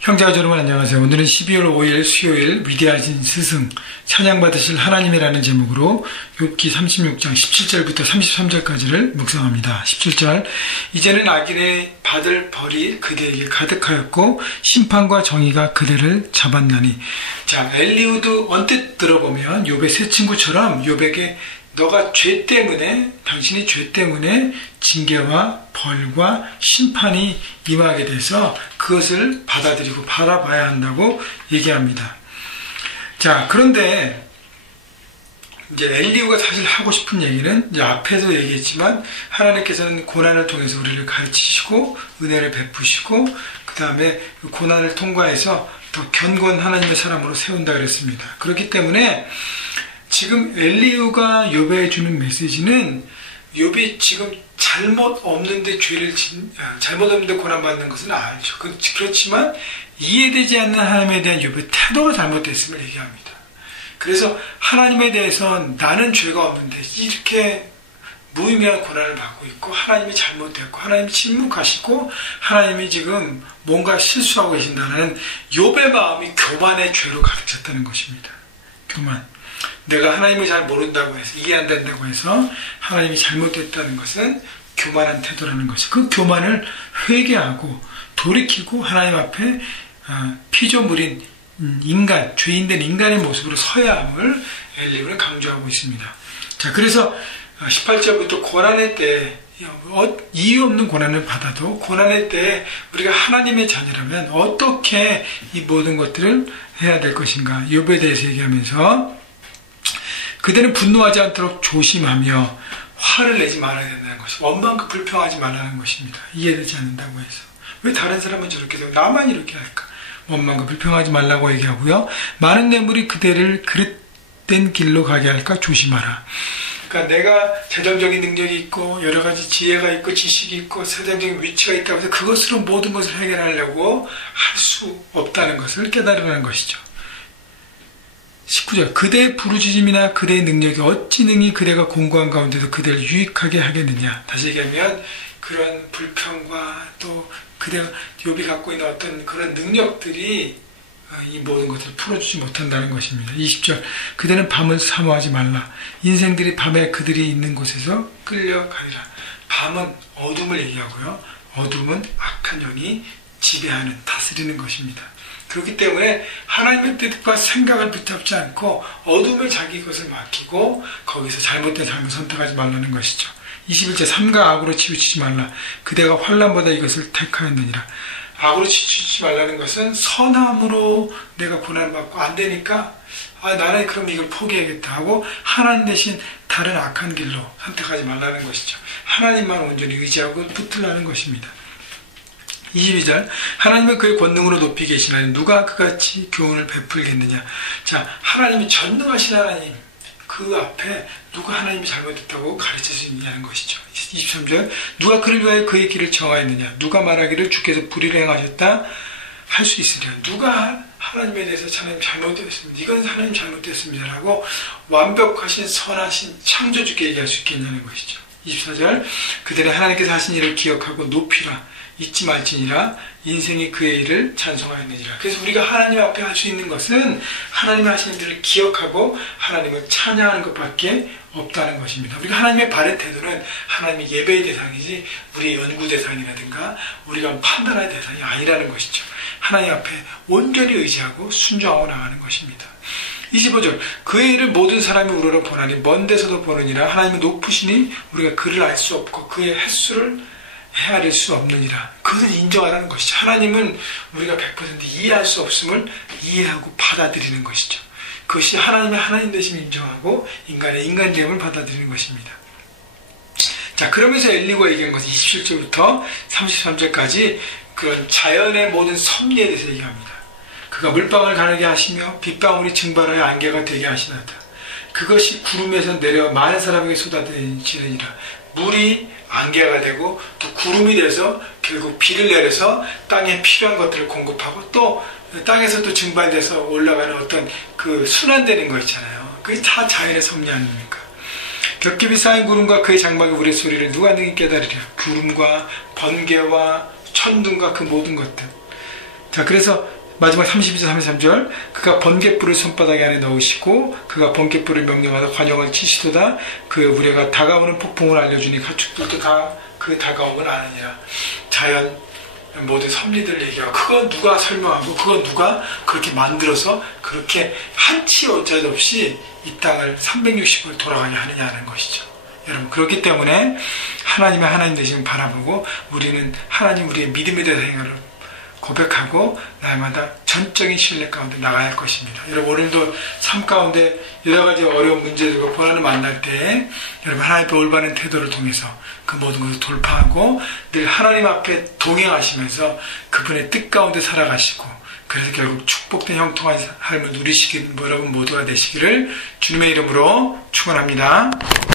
형제와 여러분 안녕하세요. 오늘은 12월 5일 수요일 위대하신 스승 찬양받으실 하나님이라는 제목으로 욥기 36장 17절부터 33절까지를 묵상합니다. 17절 이제는 악인의 받을 벌이 그대에게 가득하였고 심판과 정의가 그대를 잡았나니. 자, 엘리후도 언뜻 들어보면 욥의 세 친구처럼 욥에게 너가 죄 때문에, 당신이 죄 때문에 징계와 벌과 심판이 임하게 돼서 그것을 받아들이고 바라봐야 한다고 얘기합니다. 자, 그런데 이제 엘리후가 사실 하고 싶은 얘기는 이제 앞에서 얘기했지만 하나님께서는 고난을 통해서 우리를 가르치시고 은혜를 베푸시고 그 다음에 고난을 통과해서 더 견고한 하나님의 사람으로 세운다 그랬습니다. 그렇기 때문에 지금 엘리후가 욥에게 주는 메시지는 욥이 지금 잘못 없는데 잘못 없는데 고난받는 것은 알죠. 그렇지만 이해되지 않는 하나님에 대한 욥의 태도가 잘못됐음을 얘기합니다. 그래서 하나님에 대해서 나는 죄가 없는데 이렇게 무의미한 고난을 받고 있고 하나님이 잘못됐고 하나님이 침묵하시고 하나님이 지금 뭔가 실수하고 계신다는 욥의 마음이 교만의 죄로 가득 찼다는 것입니다. 교만. 내가 하나님을 잘 모른다고 해서 이해 안 된다고 해서 하나님이 잘못됐다는 것은 교만한 태도라는 것이, 그 교만을 회개하고 돌이키고 하나님 앞에 피조물인 인간, 죄인된 인간의 모습으로 서야 함을 엘리후는 강조하고 있습니다. 자, 그래서 18절부터 고난의 때 이유 없는 고난을 받아도 고난의 때 우리가 하나님의 자녀라면 어떻게 이 모든 것들을 해야 될 것인가 욥에 대해서 얘기하면서 그대는 분노하지 않도록 조심하며 화를 내지 말아야 된다는 것이, 원망과 불평하지 말라는 것입니다. 이해되지 않는다고 해서 왜 다른 사람은 저렇게 되고 나만 이렇게 할까? 원망과 불평하지 말라고 얘기하고요. 많은 뇌물이 그대를 그릇된 길로 가게 할까 조심하라. 그러니까 내가 재정적인 능력이 있고 여러 가지 지혜가 있고 지식이 있고 세상적인 위치가 있다고 해서 그것으로 모든 것을 해결하려고 할 수 없다는 것을 깨달으라는 것이죠. 19절 그대의 부르짖음이나 그대의 능력이 어찌 능히 그대가 공고한 가운데도 그대를 유익하게 하겠느냐. 다시 얘기하면 그런 불평과 또 그대가 욥이 갖고 있는 어떤 그런 능력들이 이 모든 것을 풀어주지 못한다는 것입니다. 20절 그대는 밤을 사모하지 말라. 인생들이 밤에 그들이 있는 곳에서 끌려가리라. 밤은 어둠을 얘기하고요. 어둠은 악한 영이 지배하는, 다스리는 것입니다. 그렇기 때문에 하나님의 뜻과 생각을 붙잡지 않고 어둠에 자기 것을 맡기고 거기서 잘못된 삶을 선택하지 말라는 것이죠. 21절 삼가 악으로 치우치지 말라. 그대가 환난보다 이것을 택하였느니라. 악으로 치우치지 말라는 것은 선함으로 내가 고난을 받고 안 되니까 나는 그럼 이걸 포기해야겠다 하고 하나님 대신 다른 악한 길로 선택하지 말라는 것이죠. 하나님만 온전히 의지하고 붙으라는 것입니다. 22절 하나님은 그의 권능으로 높이 계시나니 누가 그같이 교훈을 베풀겠느냐. 자, 하나님이 전능하신 하나님, 그 앞에 누가 하나님이 잘못했다고 가르칠 수 있느냐는 것이죠. 23절 누가 그를 위하여 그의 길을 정하였느냐. 누가 말하기를 주께서 불의를 행하셨다 할 수 있으랴. 누가 하나님에 대해서 하나님 잘못됐습니다, 이건 하나님 잘못됐습니다 라고 완벽하신 선하신 창조주께 얘기할 수 있겠냐는 것이죠. 24절 그들은 하나님께서 하신 일을 기억하고 높이라. 잊지 말지니라. 인생이 그의 일을 찬송하였느니라. 그래서 우리가 하나님 앞에 할 수 있는 것은 하나님이 하신 일을 기억하고 하나님을 찬양하는 것밖에 없다는 것입니다. 우리가 하나님의 바른 태도는 하나님의 예배의 대상이지 우리의 연구 대상이라든가 우리가 판단할 대상이 아니라는 것이죠. 하나님 앞에 온전히 의지하고 순종하고 나가는 것입니다. 25절 그의 일을 모든 사람이 우러러 보나니 먼 데서도 보느니라. 하나님은 높으시니 우리가 그를 알 수 없고 그의 횟수를 헤아릴 수 없느니라. 그것을 인정하라는 것이죠. 하나님은 우리가 100% 이해할 수 없음을 이해하고 받아들이는 것이죠. 그것이 하나님의 하나님 되심을 인정하고 인간의 인간됨을 받아들이는 것입니다. 자, 그러면서 엘리후가 얘기한 것은 27절부터 33절까지 그런 자연의 모든 섭리에 대해서 얘기합니다. 그가 물방울 가르게 하시며 빗방울이 증발하여 안개가 되게 하시나이다. 그것이 구름에서 내려 많은 사람에게 쏟아지느니라. 물이 안개가 되고 또 구름이 돼서 결국 비를 내려서 땅에 필요한 것들을 공급하고 또 땅에서 또 증발돼서 올라가는 어떤 그 순환되는 거 있잖아요. 그게 다 자연의 섭리 아닙니까? 겹겹이 쌓인 구름과 그의 장막의 우레소리를 누가 능히 깨달으랴. 구름과 번개와 천둥과 그 모든 것들, 자, 그래서 마지막 32절, 33절. 그가 번갯불을 손바닥 안에 넣으시고 그가 번갯불을 명령하다 관용을 치시도다. 그 우리가 다가오는 폭풍을 알려주니 가축들도 다 그 다가오면 아느니라. 자연 모든 섭리들을 얘기하고 그건 누가 설명하고 그건 누가 그렇게 만들어서 그렇게 한치 어짜도 없이 이 땅을 360을 돌아가게 하느냐 하는 것이죠. 여러분, 그렇기 때문에 하나님의 하나님 되심을 바라보고 우리는 하나님 우리의 믿음에 대해서 행위를 고백하고 날마다 전적인 신뢰 가운데 나가야 할 것입니다. 여러분, 오늘도 삶 가운데 여러 가지 어려운 문제들과 고난을 만날 때 여러분 하나님의 올바른 태도를 통해서 그 모든 것을 돌파하고 늘 하나님 앞에 동행하시면서 그분의 뜻 가운데 살아가시고 그래서 결국 축복된 형통한 삶을 누리시는 여러분 모두가 되시기를 주님의 이름으로 축원합니다.